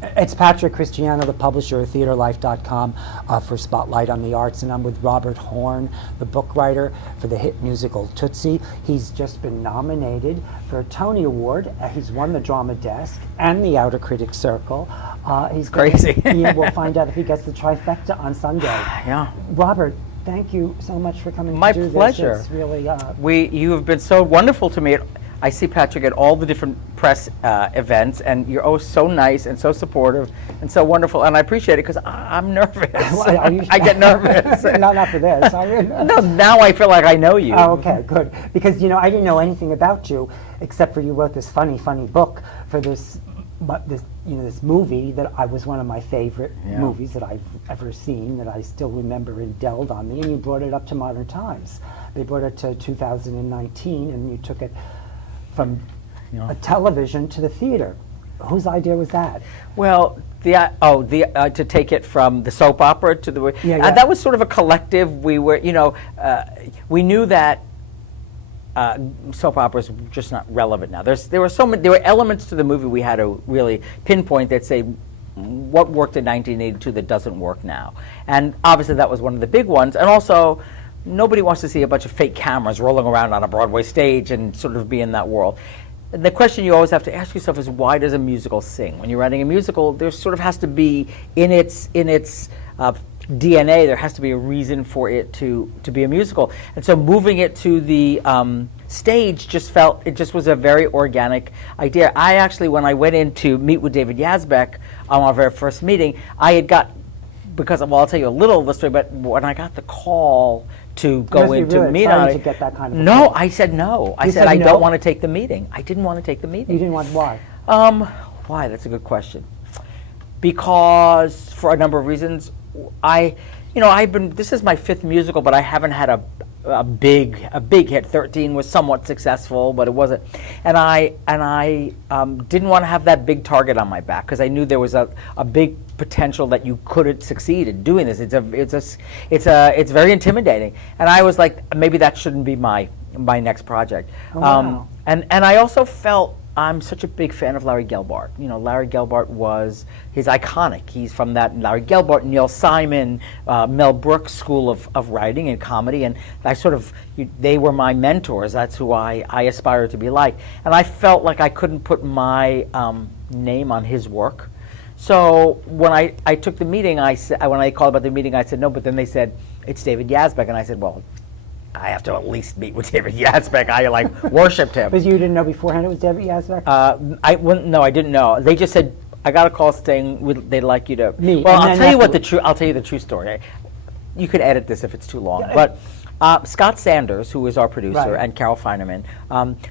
It's Patrick Christiano, the publisher of TheaterLife.com, for Spotlight on the Arts, and I'm with Robert Horn, the book writer for the hit musical Tootsie. He's just been nominated for a Tony Award. He's won the Drama Desk and the Outer Critics Circle. He's crazy. We'll find out if he gets the trifecta on Sunday. Yeah. Robert, thank you so much for coming My to do this. pleasure. It's really You have been so wonderful to me. I see Patrick at all the different press events, and you're always so nice and so supportive and so wonderful, and I appreciate it because I'm nervous. I get nervous. not for this. No, now I feel like I know you. Oh, okay, good. Because I didn't know anything about you except for you wrote this funny book for this movie that was one of my favorite movies that I've ever seen, that I still remember and Delled on me, and you brought it up to modern times. They brought it to 2019, and you took it from a television to the theater. Whose idea was that? Well, to take it from the soap opera to the that was sort of a collective. We were, we knew that soap operas were just not relevant now. There were elements to the movie we had to really pinpoint that say what worked in 1982 that doesn't work now, and obviously that was one of the big ones. And also, nobody wants to see a bunch of fake cameras rolling around on a Broadway stage and sort of be in that world. The question you always have to ask yourself is, why does a musical sing? When you're writing a musical, there sort of has to be in its DNA, there has to be a reason for it to be a musical. And so moving it to the stage just was a very organic idea. I actually, when I went in to meet with David Yazbek on our very first meeting, I'll tell you a little of the story, but when I got the call to go in to meet on it, I said no. I said I don't want to take the meeting. I didn't want to take the meeting. You didn't want why? Why? That's a good question. Because for a number of reasons, this is my fifth musical, but I haven't had a big hit. 13 was somewhat successful, but it wasn't. And I didn't want to have that big target on my back because I knew there was a big potential that you couldn't succeed in doing this. It's very intimidating. And I was like, maybe that shouldn't be my next project. Oh, wow. And I also felt, I'm such a big fan of Larry Gelbart. Larry Gelbart he's iconic. He's from that Larry Gelbart, Neil Simon, Mel Brooks school of writing and comedy, and they were my mentors. That's who I aspire to be like. And I felt like I couldn't put my name on his work. So when I took the meeting, when I called about the meeting, I said no, but then they said, it's David Yazbek, and I said, well, I have to at least meet with David Yazbek. I worshipped him. Because you didn't know beforehand it was David Yazbek? No, I didn't know. They just said I got a call saying they'd like you to meet. Well, I'll tell you the true story. You could edit this if it's too long, but Scott Sanders, who is our producer, and Carol Feinerman.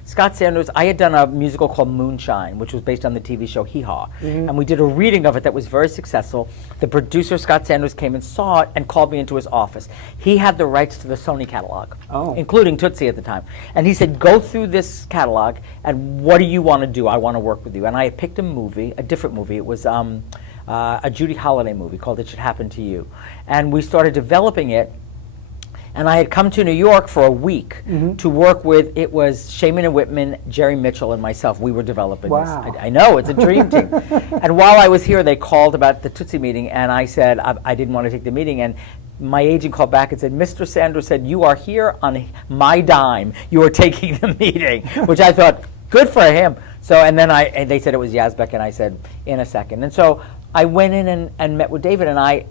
Scott Sanders, I had done a musical called Moonshine, which was based on the TV show Hee Haw, and we did a reading of it that was very successful. The producer, Scott Sanders, came and saw it and called me into his office. He had the rights to the Sony catalog, including Tootsie at the time, and he said, go through this catalog, and what do you want to do? I want to work with you. And I had picked a different movie. It was a Judy Holliday movie called It Should Happen to You, and we started developing it. And I had come to New York for a week to work with, it was Shaman and Whitman, Jerry Mitchell, and myself. We were developing this. I know, it's a dream team. And while I was here, they called about the Tootsie meeting, and I said I didn't want to take the meeting. And my agent called back and said, Mr. Sanders said, you are here on my dime. You are taking the meeting, which I thought, good for him. So, and then they said it was Yazbek, and I said, in a second. And so I went in and met with David, and I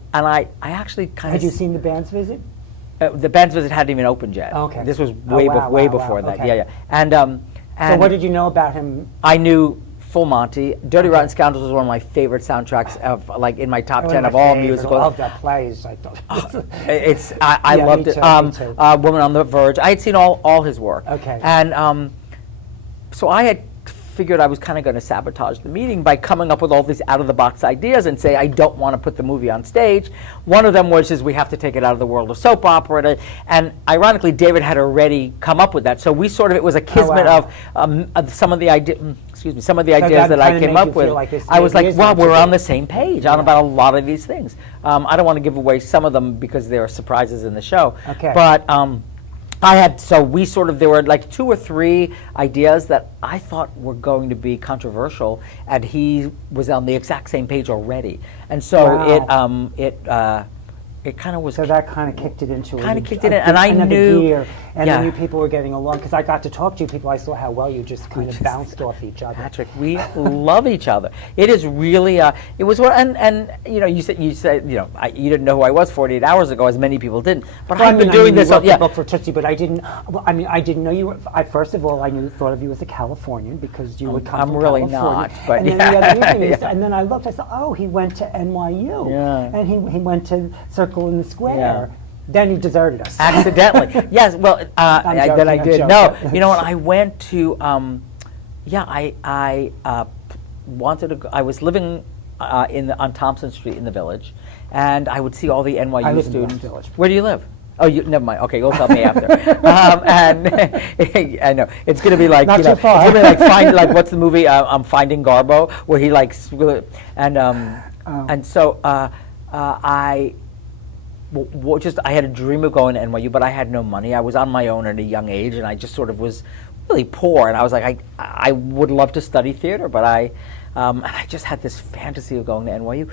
actually kind of... Had you seen The Band's Visit? The Band's Visit hadn't even opened yet. Okay. This was way before that. Okay. Yeah. And so what did you know about him? I knew Full Monty. Dirty Rotten Scoundrels was one of my favorite soundtracks of in my top 10 of all musicals. I love that plays. I loved it. Woman on the Verge. I had seen all his work. Okay. And so I had figured I was kind of going to sabotage the meeting by coming up with all these out-of-the-box ideas and say, I don't want to put the movie on stage. One of them was, we have to take it out of the world of soap opera. And ironically, David had already come up with that. So we it was a kismet of some of the ideas that I came up with. I was like, well, we're on the same page on about a lot of these things. I don't want to give away some of them because there are surprises in the show. Okay. But There were like 2 or 3 ideas that I thought were going to be controversial, and he was on the exact same page already. And so Wow. it kind of was. So that kind of kicked it into Kinda kicked it in, and I knew- gear, and yeah. I knew people were getting along because I got to talk to you people. I saw how well you just kind of bounced off each other. Patrick, we love each other. It is really, it was one, and you know, you said, you didn't know who I was 48 hours ago, as many people didn't. But Well, I've been doing this. You wrote Yeah, the book for Tootsie, but I didn't. Well, I mean, I didn't know you were. First of all, thought of you as a Californian because you would come I'm from really California. not, but and then yeah. the other thing is, Yeah. and then I looked. I said, oh, he went to NYU, Yeah. and he went to Circle in the Square. Yeah. Then he deserted us. Accidentally. Yes. Well, then I joking, I'm did. No, joking. you know what? I went to. I wanted to. I was living on Thompson Street in the Village, and I would see all the NYU I live in students. West Village. Where do you live? Oh, never mind. Okay, you'll tell me after. And I know it's going to be like Not too far. It's going to be like what's the movie? I'm Finding Garbo, where he likes and so I. I had a dream of going to NYU, but I had no money. I was on my own at a young age, and I just sort of was really poor. And I was like, I would love to study theater, but and I just had this fantasy of going to NYU.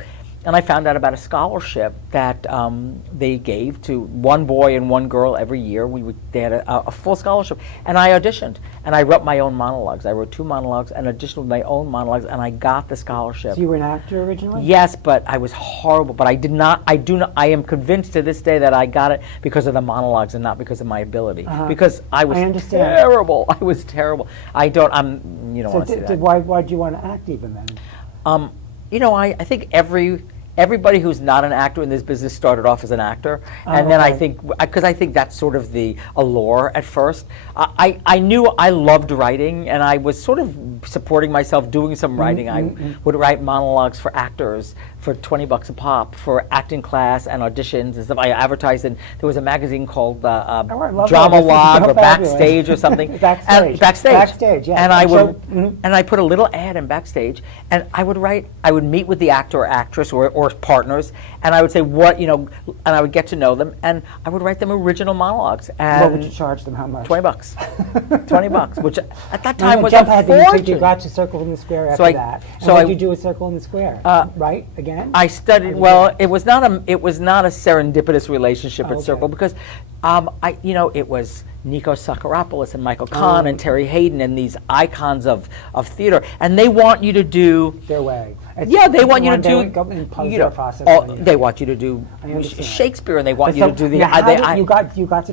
And I found out about a scholarship that they gave to one boy and one girl every year. They had a full scholarship, and I auditioned, and I wrote my own monologues. I wrote 2 monologues and auditioned with my own monologues, and I got the scholarship. So you were an actor originally? Yes, but I was horrible. But I did not. I do not. I am convinced to this day that I got it because of the monologues and not because of my ability. Because I was understand. terrible. I was terrible. I don't. You don't So want to see that. why did you want to act even then? I think everybody who's not an actor in this business started off as an actor, and then I okay. think because I think that's sort of the allure at first. I knew I loved writing, and I was sort of supporting myself doing some writing. I would write monologues for actors for $20 a pop for acting class and auditions and stuff. I advertised in there was a magazine called I love Drama that. This is Log so or fabulous. Backstage or something. Backstage. Backstage, yeah. And I And would so- and I put a little ad in Backstage, and I would meet with the actor or actress or partners, and I would say and I would get to know them, and I would write them original monologues. And What would you charge them? How much? $20. $20, which at that Now, time was jump a ahead, you fortune. got to Circle in the Square after So that. And so what I- did you do at Circle in the Square? Right again? I studied well. It was not a serendipitous relationship at Okay. Circle because it was Nikos Sakharopoulos and Michael Kahn and Terry Hayden and these icons of theater, and they want you to do. Their way. Yeah, they want you to They do. go and impose you their know, process all- on you. they want you to do I understand. Shakespeare, and they want But you so, to do the. now, how did I- you got to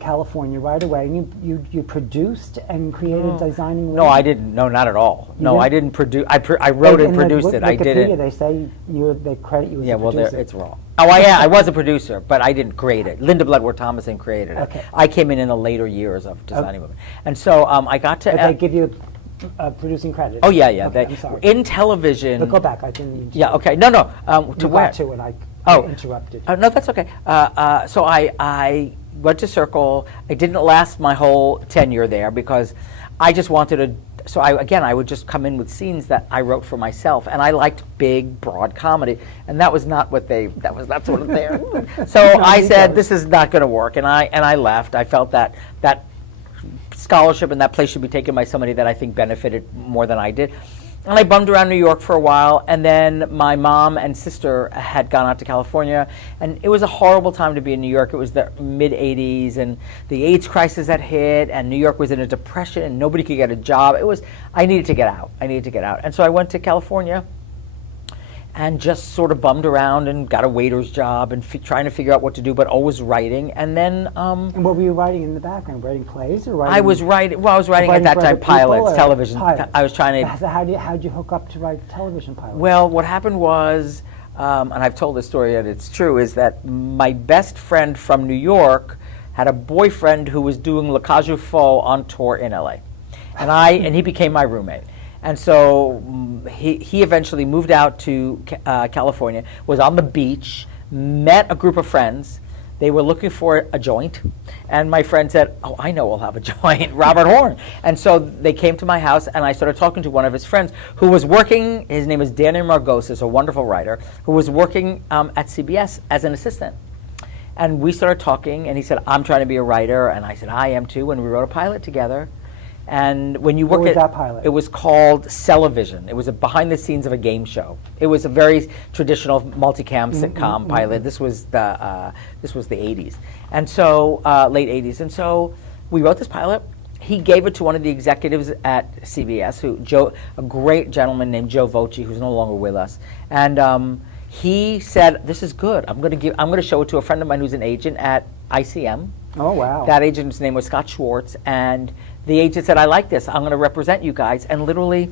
California right away, and you produced and created Designing no, Women? I didn't. No, not at all. No, didn't? I didn't produce. I wrote and In the produced it. I Wikipedia, didn't. they say they credit you as Yeah, a well, producer. it's wrong. Oh, I was a producer, but I didn't create it. Linda Bloodworth Thomason created it. Okay. I came in the later years of Designing Women, and so I got to. But they give you producing credit. oh yeah. Okay, I'm sorry. In television. But go back. I didn't. Yeah. Okay. No. You To where? got to, and I Oh. interrupted. No, that's okay. So I went to Circle. I didn't last my whole tenure there because I just wanted to. So I would just come in with scenes that I wrote for myself, and I liked big, broad comedy, and that was not sort of there. So I said, this is not going to work, and I left. I felt that scholarship and that place should be taken by somebody that I think benefited more than I did. And I bummed around New York for a while, and then my mom and sister had gone out to California, and it was a horrible time to be in New York. It was the mid-'80s, and the AIDS crisis had hit, and New York was in a depression, and nobody could get a job. I needed to get out. And so I went to California and just sort of bummed around and got a waiter's job and trying to figure out what to do, but always writing. And then And what were you writing in the background? Writing plays or writing? I was writing at that for time other people pilots, or television. pilots? I was trying to. So how'd you hook up to write television pilots? Well, what happened was, and I've told this story and it's true, is that my best friend from New York had a boyfriend who was doing Le Cage aux Folles on tour in LA. And he became my roommate. And so he eventually moved out to California, was on the beach, met a group of friends. They were looking for a joint, and my friend said, "Oh, I know we'll have a joint, Robert Horn." And so they came to my house, and I started talking to one of his friends who was working. His name is Danny Margosis, a wonderful writer, who was working at CBS as an assistant. And we started talking, and he said, I'm trying to be a writer, and I said, I am too, and we wrote a pilot together. And when you work What was at that pilot? it was called Cellavision. It was a behind the scenes of a game show. It was a very traditional multicam sitcom pilot. This was the 80s, and so late 80s. And so we wrote this pilot. He gave it to one of the executives at CBS, a great gentleman named Joe Voce, who's no longer with us. And he said, "This is good. I'm going to show it to a friend of mine who's an agent at ICM." Oh, wow. That agent's name was Scott Schwartz, and the agent said, "I like this. I'm going to represent you guys." And literally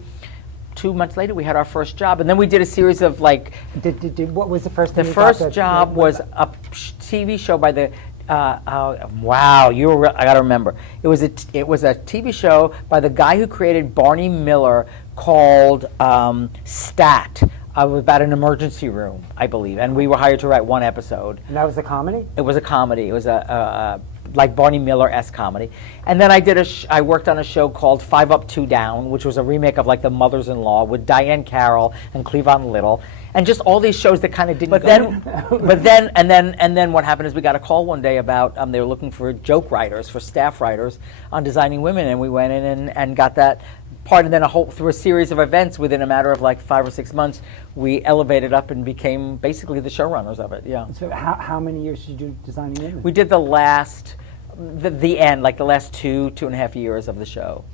2 months later, we had our first job, and then we did a series of like. What was the first? The thing you got first job was a TV show by the. Wow, I got to remember. It was a TV show by the guy who created Barney Miller called Stat. About an emergency room, I believe, and we were hired to write one episode. And that was a comedy? It was a comedy. It was a like Barney Miller-esque comedy. And then I worked on a show called 5 Up, 2 Down, which was a remake of like The Mothers-in-Law with Diane Carroll and Cleavon Little, and just all these shows that kind of didn't. But then what happened is we got a call one day about they were looking for joke writers, for staff writers on Designing Women, and we went in and got that part, and then through a series of events within a matter of like 5 or 6 months, we elevated up and became basically the showrunners of it. Yeah. So how many years did you do Designing Women? We did the end, like the last 2.5 years of the show.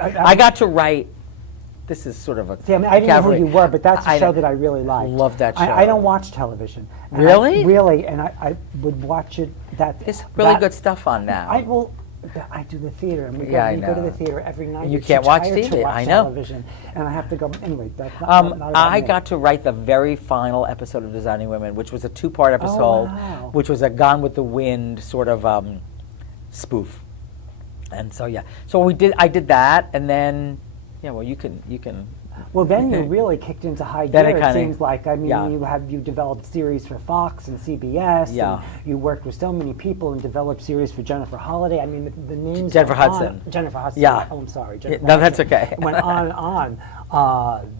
I got to write. This is sort of a. See, I mean, I didn't know who you were, but that's a show that I really liked. Love that show. I don't watch television. And Really? Really, and I would watch it. There's really good stuff on now. I do the theater, and we Yeah, go to the theater every night. You It's can't too watch tired to TV. watch I know. television, and I have to go. Anyway, that's not about I me. got to write the very final episode of Designing Women, which was a 2-part episode, wow. which was a Gone with the Wind sort of spoof. And so so I did that, and then well, you can. Well, then you really kicked into high Then gear. it It kinda- seems like. I mean, yeah. you developed series for Fox and CBS. Yeah. And you worked with so many people and developed series for Jennifer Holiday. I mean, the names. Jennifer went Hudson. on. Jennifer Hudson. Yeah. Oh, I'm sorry. Yeah, Jennifer no, that's Hudson. okay. It went on and on.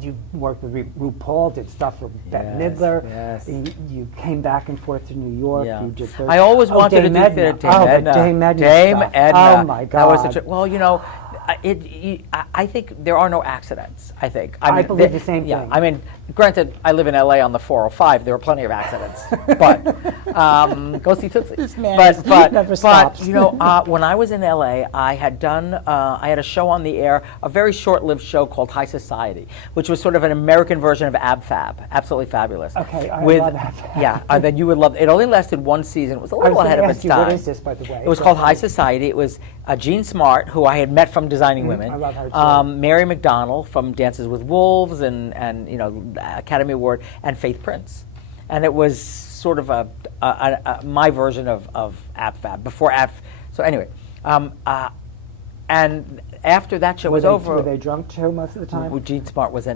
You worked with RuPaul, did stuff for Bette Yes, Midler. yes. You came back and forth to New York. Yeah. You did I always wanted to Dame do Edna. theater. Dame Edna. Dame stuff. Edna. Oh my God. That was such a, well, I think there are no accidents. I think. I believe the same yeah, thing. I mean, granted, I live in LA on the 405. There are plenty of accidents, but go see Tootsie. This man never But stops. when I was in LA, I had a show on the air, a very short-lived show called High Society, which was sort of an American version of Ab Fab. Absolutely fabulous. Okay, I With, love Ab Fab. Yeah, then you would love. It only lasted one season. It was a little ahead of its time. What is this, by the way? It was called High Society. It was Jean Smart, who I had met from Designing Women. I love her too. Mary McDonnell from Dances with Wolves and Academy Award, and Faith Prince, and it was sort of my version of Ab Fab before Ab. So anyway, and after that show was over, Were they drunk too most of the time? Jean Smart was a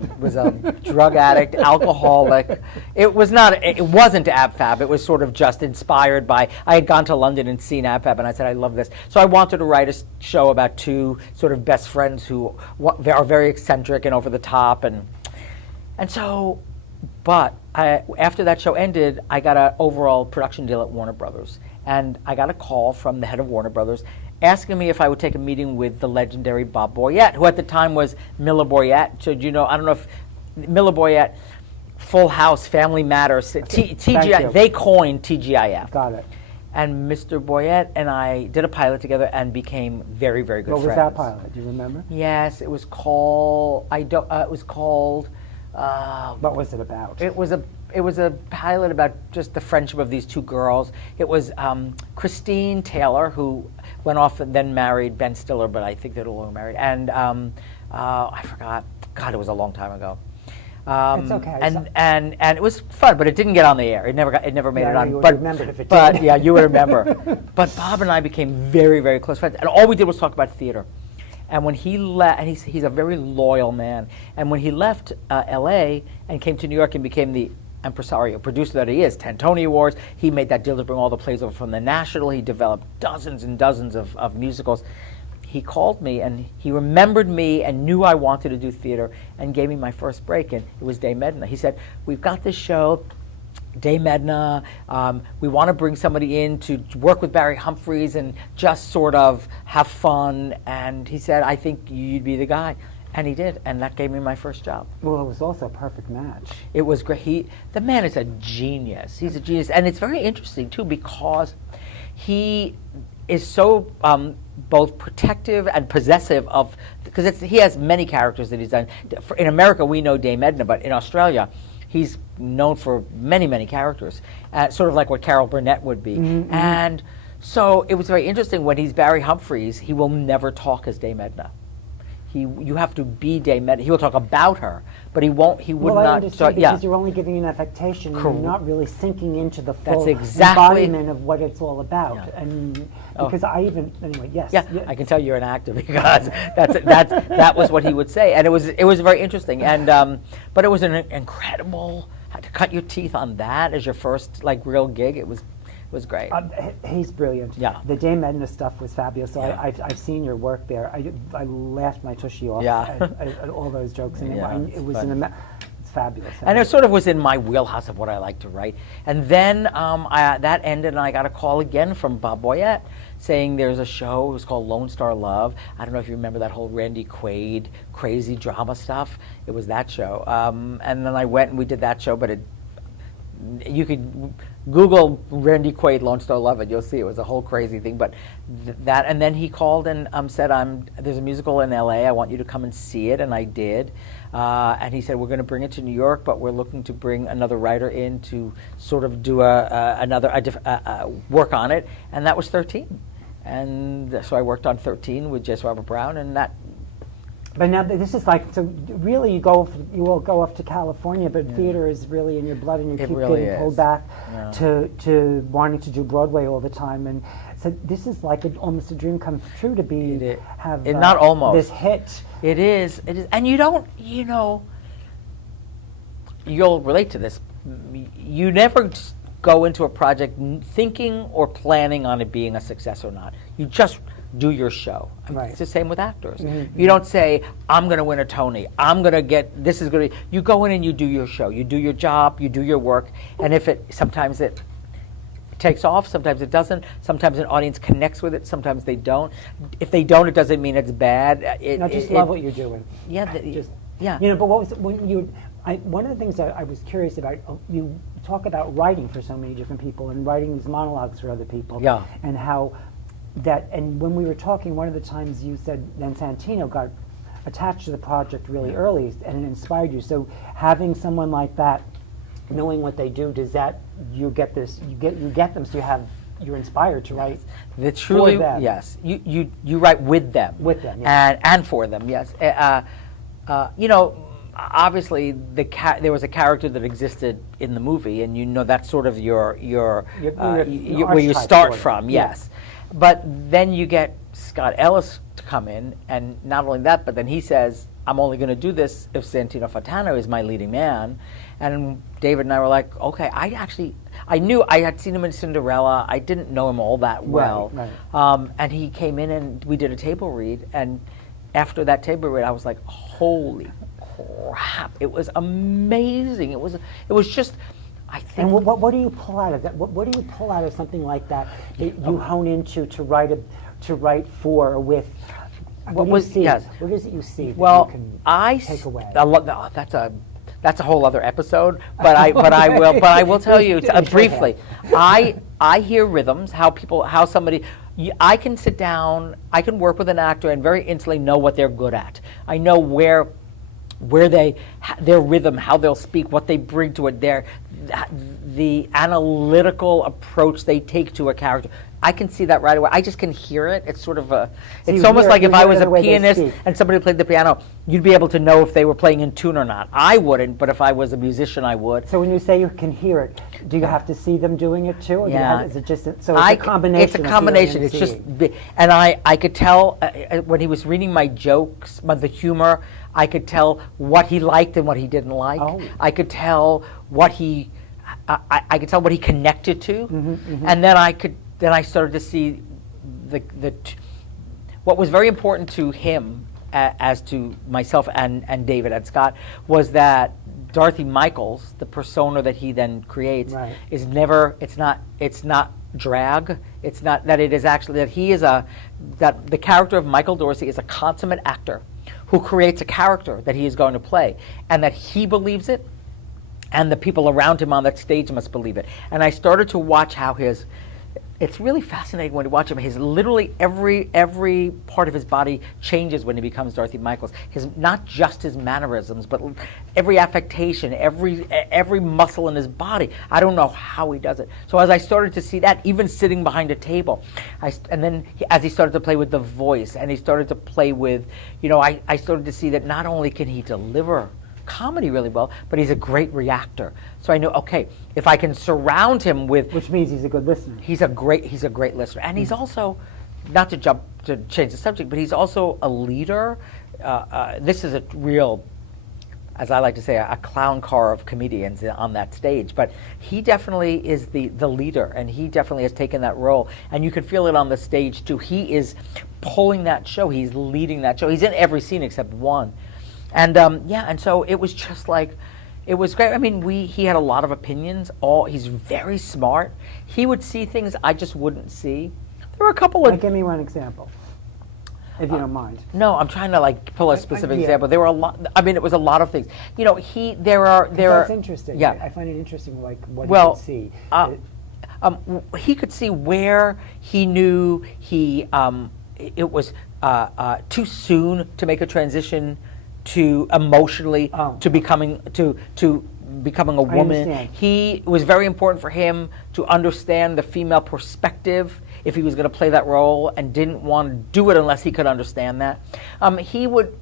drug addict, alcoholic. It wasn't Ab Fab. It was sort of just inspired by. I had gone to London and seen Ab Fab, and I said I love this. So I wanted to write a show about two sort of best friends who are very eccentric and over the top, and so. But after that show ended, I got an overall production deal at Warner Brothers, and I got a call from the head of Warner Brothers asking me if I would take a meeting with the legendary Bob Boyette, who at the time was Miller Boyette. So I don't know if Miller Boyette, Full House, Family Matters, TGI, they coined TGIF. Got it. And Mr. Boyette and I did a pilot together and became very, very good friends. What was that pilot? Do you remember? Yes, it was called. It was called. What was it about? It was a pilot about just the friendship of these two girls. It was Christine Taylor, who went off and then married Ben Stiller, but I think they're no longer married. And I forgot. God, it was a long time ago. It's okay. And it was fun, but it didn't get on the air. It never made it on. You would But remember it if it but did. yeah, you would remember. But Bob and I became very, very close friends, and all we did was talk about theater. And when he left, and he's a very loyal man. And when he left L.A. and came to New York and became the impresario, producer that he is, 10 Tony Awards, he made that deal to bring all the plays over from the National. He developed dozens and dozens of musicals. He called me, and he remembered me and knew I wanted to do theater and gave me my first break, and it was Dame Edna. He said, we've got this show. Dame Edna, we want to bring somebody in to work with Barry Humphries and just sort of have fun. And he said, I think you'd be the guy. And he did, and that gave me my first job. Well, it was also a perfect match. It was great. The man is a genius. He's a genius. And it's very interesting, too, because he is so both protective and possessive of, because he has many characters that he's done. In America, we know Dame Edna, but in Australia, he's known for many, many characters, sort of like what Carol Burnett would be. Mm-hmm. And so it was very interesting. When he's Barry Humphries, he will never talk as Dame Edna. You have to be Dame Edna. He will talk about her, but he won't. He would well, not. I understand because you're only giving an affectation, and you're not really sinking into the full embodiment of what it's all about. Yeah. And because anyway, yes. Yeah, I can tell you're an actor because that was what he would say, and it was very interesting. And but it was an incredible. Had to cut your teeth on that as your first real gig. It was great. He's brilliant. Yeah. The Dame Edna stuff was fabulous. So yeah. I've seen your work there. I laughed my tushy off at all those jokes. And it was it's fabulous. And it sort of was in my wheelhouse of what I like to write. And then that ended, and I got a call again from Bob Boyette saying there's a show. It was called Lone Star Love. I don't know if you remember that whole Randy Quaid crazy drama stuff. It was that show. And then I went and we did that show, but you could Google Randy Quaid Lone Star Love and you'll see it was a whole crazy thing. But that, and then he called and said, there's a musical in LA, I want you to come and see it, and I did. And he said, we're going to bring it to New York, but we're looking to bring another writer in to sort of do work on it, and that was 13. And so I worked on 13 with Jess Robert Brown, and that. But now this is so really you will go off to California, but theater is really in your blood, and you keep really getting pulled back to wanting to do Broadway all the time. And so this is almost a dream come true to have not almost this hit. It is, and you don't, you'll relate to this. You never go into a project thinking or planning on it being a success or not. You just do your show. Right. It's the same with actors. Mm-hmm. You don't say, I'm going to win a Tony. This is going to. You go in and you do your show. You do your job. You do your work. And sometimes it takes off. Sometimes it doesn't. Sometimes an audience connects with it. Sometimes they don't. If they don't, it doesn't mean it's bad. Love what you're doing. Yeah. Yeah. But one of the things that I was curious about, you talk about writing for so many different people and writing these monologues for other people. Yeah. And how and when we were talking, one of the times you said then Santino got attached to the project really early and it inspired you. So having someone like that, knowing what they do, does that you get them so you're inspired to write truly, for them? Yes. You write with them. With them, yes. And for them, yes. Obviously there was a character that existed in the movie, and that's sort of your where you start from, yes. But then you get Scott Ellis to come in, and not only that, but then he says, I'm only going to do this if Santino Fontana is my leading man. And David and I were like, okay, I knew I had seen him in Cinderella. I didn't know him all that well. Right. And he came in and we did a table read, and after that table read, I was like, holy crap, it was amazing. It was just, I think. And what do you pull out of that? What do you pull out of something like that you hone into to write for or with? What do you see? Yes. What is it you see that well, you can I take away? That's a whole other episode. But I will tell you briefly. I hear rhythms. How somebody. I can sit down. I can work with an actor and very instantly know what they're good at. I know where their rhythm, how they'll speak, what they bring to it, the analytical approach they take to a character. I can see that right away. I just can hear it. It's sort of it's almost like if I was a pianist and somebody played the piano, you'd be able to know if they were playing in tune or not. I wouldn't, but if I was a musician, I would. So when you say you can hear it, do you have to see them doing it too? Or is it just it's a combination? It's a combination. It's just, and I could tell when he was reading my jokes, the humor. I could tell what he liked and what he didn't like. Oh. I could tell what he connected to, and then I started to see what was very important to him, as to myself and David and Scott, was that Dorothy Michaels, the persona that he then creates, Right. is never. It's not drag. It's not that it is actually that he is that the character of Michael Dorsey is a consummate actor who creates a character that he is going to play, and that he believes it, and the people around him on that stage must believe it. And I started to watch how it's really fascinating when you watch him. His literally every part of his body changes when he becomes Dorothy Michaels. Not just his mannerisms, but every affectation, every muscle in his body. I don't know how he does it. So as I started to see that, even sitting behind a table, and then as he started to play with the voice, and he started to play with, I started to see that not only can he deliver comedy really well, but he's a great reactor. So I knew, okay, if I can surround him with, Which means he's a good listener. he's a great listener, and he's also, not to change the subject, but he's also a leader. This is a real, as I like to say, a clown car of comedians on that stage. But he definitely is the leader, and he definitely has taken that role, and you can feel it on the stage too. He is pulling that show. He's leading that show. He's in every scene except one. And and so it was just like, it was great. I mean, he had a lot of opinions. He's very smart. He would see things I just wouldn't see. There were a couple of. Give me one example, if you don't mind. No, I'm trying to pull a specific yeah. example. There were a lot. I mean, it was a lot of things. There are. That's interesting. Yeah. I find it interesting, what you Well, could see. He could see where he knew it was too soon to make a transition to emotionally to becoming a woman. understand. It was very important for him to understand the female perspective if he was going to play that role, and didn't want to do it unless he could understand that. He would.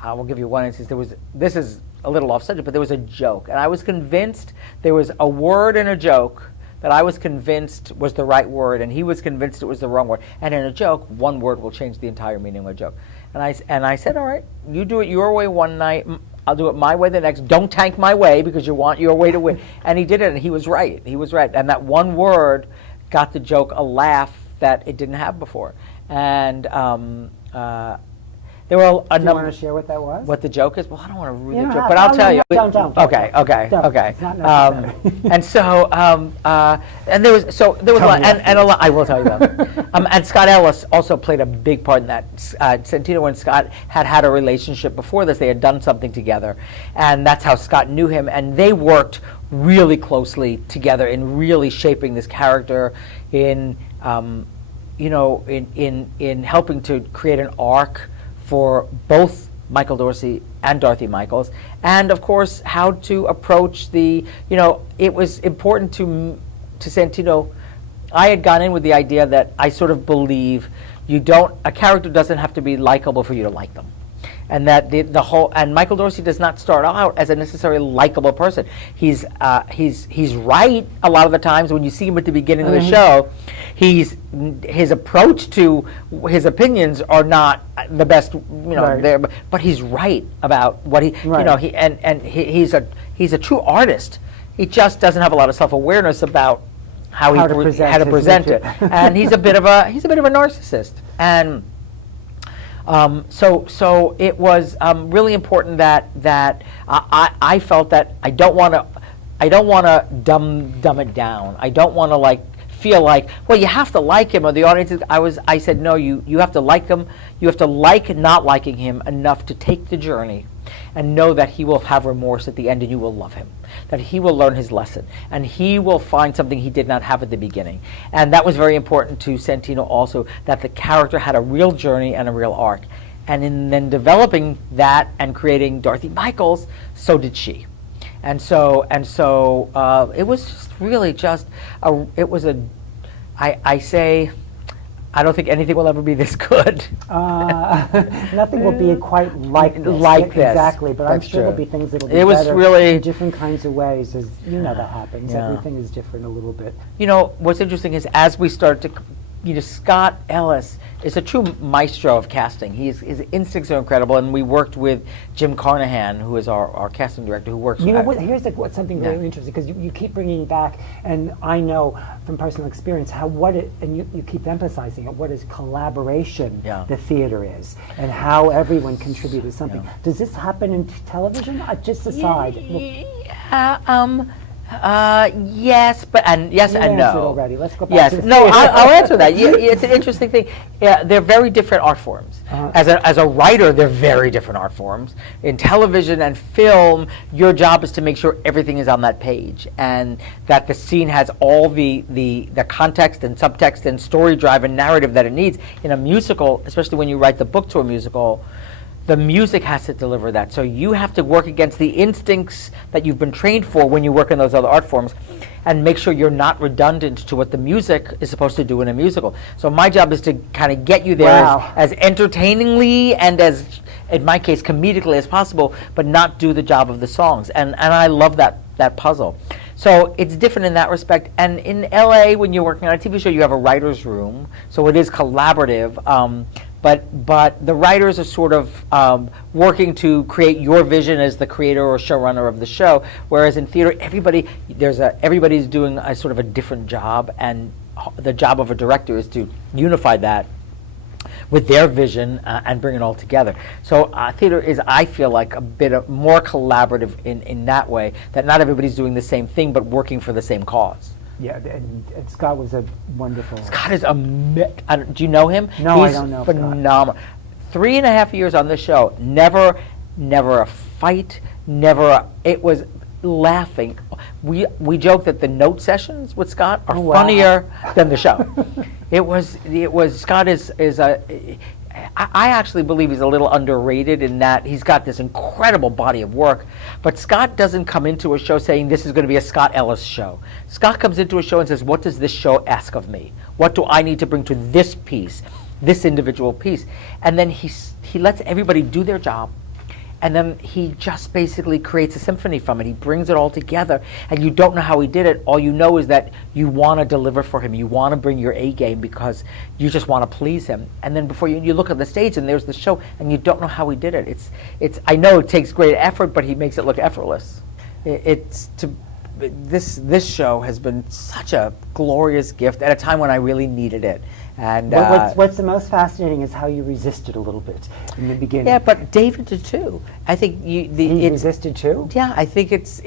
I will give you one instance. This is a little off subject, but there was a joke, and I was convinced there was a word in a joke that I was convinced was the right word, and he was convinced it was the wrong word. And in a joke, one word will change the entire meaning of a joke. And I said, all right, you do it your way one night, I'll do it my way the next. Don't tank my way because you want your way to win. And he did it, and he was right. He was right. And that one word got the joke a laugh that it didn't have before. And there were a Do you number. want to share what that was? What the joke is? Well, I don't want to ruin You the don't joke, have- but I'll no, tell no, you. don't. Okay. Don't. Okay. It's not necessary. And so, and there was a lot, and a lot. I will tell you that. And Scott Ellis also played a big part in that. Santino and Scott had a relationship before this. They had done something together, and that's how Scott knew him. And they worked really closely together in really shaping this character, in in helping to create an arc for both Michael Dorsey and Dorothy Michaels, and of course how to approach it was important to Santino. I had gone in with the idea that I sort of believe a character doesn't have to be likable for you to like them. And that and Michael Dorsey does not start out as a necessarily likable person. He's right a lot of the times when you see him at the beginning of the show. His approach to his opinions are not the best, Right. there, but he's right about what he he's a true artist. He just doesn't have a lot of self-awareness about how to present it, and he's a bit of a narcissist. And so it was really important that I felt that I don't want to dumb it down. I don't want to feel like, well, you have to like him, or the audience I said, no, you have to like him. You have to like not liking him enough to take the journey and know that he will have remorse at the end and you will love him, that he will learn his lesson, and he will find something he did not have at the beginning. And that was very important to Santino also, that the character had a real journey and a real arc. And in then developing that and creating Dorothy Michaels, so did she. And so it was just really I don't think anything will ever be this good. Nothing will be quite like this. Like this. Exactly, but I'm That's sure there'll true. be things that'll be It was better really- in different kinds of ways, as that happens. Yeah. Everything is different a little bit. What's interesting is as we started to Scott Ellis is a true maestro of casting. His instincts are incredible, and we worked with Jim Carnahan, who is our casting director, who works. You know what? Here's what's something really interesting, because you keep bringing it back, and I know from personal experience and you keep emphasizing it. What is collaboration? The theater is, and how everyone contributed something. Does this happen in television? Just aside. Yes, yes and no. Already. Let's go back to the no, I'll answer that. It's an interesting thing. Yeah, they're very different art forms. As a writer, they're very different art forms. In television and film, your job is to make sure everything is on that page, and that the scene has all the context and subtext and story drive and narrative that it needs. In a musical, especially when you write the book to a musical, the music has to deliver that. So you have to work against the instincts that you've been trained for when you work in those other art forms, and make sure you're not redundant to what the music is supposed to do in a musical. So my job is to kind of get you there as entertainingly and as, in my case, comedically as possible, but not do the job of the songs. And I love that puzzle. So it's different in that respect. And in LA, when you're working on a TV show, you have a writer's room, so it is collaborative. But the writers are sort of working to create your vision as the creator or showrunner of the show, whereas in theater, everybody's doing a sort of a different job, and the job of a director is to unify that with their vision and bring it all together. So theater is, I feel like, a bit more collaborative in that way, that not everybody's doing the same thing but working for the same cause. Yeah, and Scott was a wonderful. Scott is do you know him? No, He's I don't know phenomenal. 3.5 years on this show, never a fight, it was laughing. We joke that the note sessions with Scott are funnier than the show. It was Scott is I actually believe he's a little underrated in that he's got this incredible body of work, but Scott doesn't come into a show saying this is going to be a Scott Ellis show. Scott comes into a show and says, what does this show ask of me? What do I need to bring to this piece, this individual piece? And then he lets everybody do their job, and then he just basically creates a symphony from it. He brings it all together, and you don't know how he did it. All you know is that you want to deliver for him. You want to bring your A game because you just want to please him. And then before you look at the stage, and there's the show, and you don't know how he did it. It's. I know it takes great effort, but he makes it look effortless. This show has been such a glorious gift at a time when I really needed it. And what's the most fascinating is how you resisted a little bit in the beginning. Yeah, but David did too. I think he resisted too. Yeah, I think it's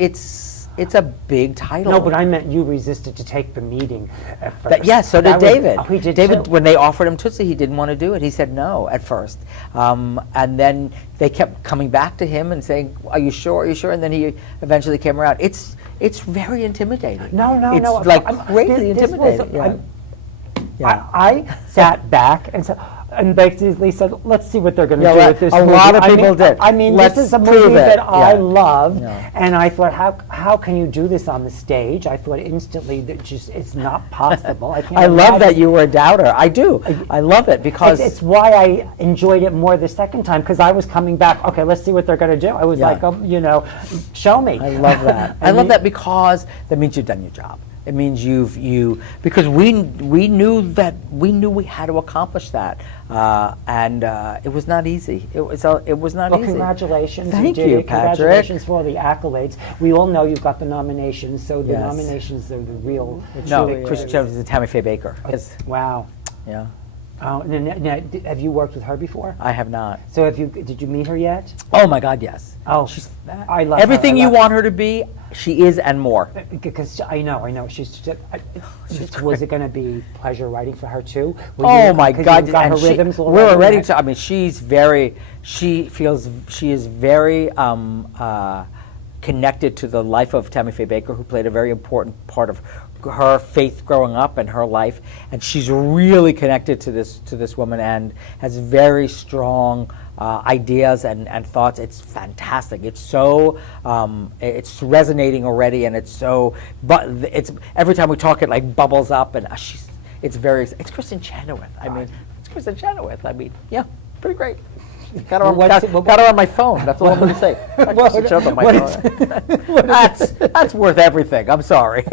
a big title. No, but I meant you resisted to take the meeting at first. So did David. He did David, too. when they offered him Tootsie, he didn't want to do it. He said no at first, and then they kept coming back to him and saying, "Are you sure? Are you sure?" And then he eventually came around. It's very intimidating. No. It's like crazy intimidating. I sat back and basically said, let's see what they're going to do with this movie. A lot of people did. I mean, this is a movie that I love, and I thought, how can you do this on the stage? I thought instantly that it's not possible. I love that you were a doubter. I do. I love it because it's why I enjoyed it more the second time, because I was coming back. Okay, let's see what they're going to do. I was like, show me. I love that. I love that because that means you've done your job. It means because we knew we had to accomplish that, and it was not easy. It was not easy. Well, congratulations! Thank you, Patrick. Congratulations for all the accolades. We all know you've got the nominations, so the nominations are the real. Chris Jones and Tammy Faye Baker. Wow. Yeah. Now, have you worked with her before? I have not. So did you meet her yet? Oh my God, yes. Oh, I love everything her. you want her to be. She is and more. Because I know. Was it going to be pleasure writing for her too? My God! Got her rhythms. We're already. I mean, she is very connected to the life of Tammy Faye Baker, who played a very important part of her faith growing up and her life, and she's really connected to this woman and has very strong ideas and thoughts. It's fantastic. It's so it's resonating already, and it's every time we talk, it like bubbles up, and it's Kristen Chenoweth. It's Kristen Chenoweth. Yeah, pretty great. Got her on my phone. That's all I'm going to say. That's worth everything. I'm sorry.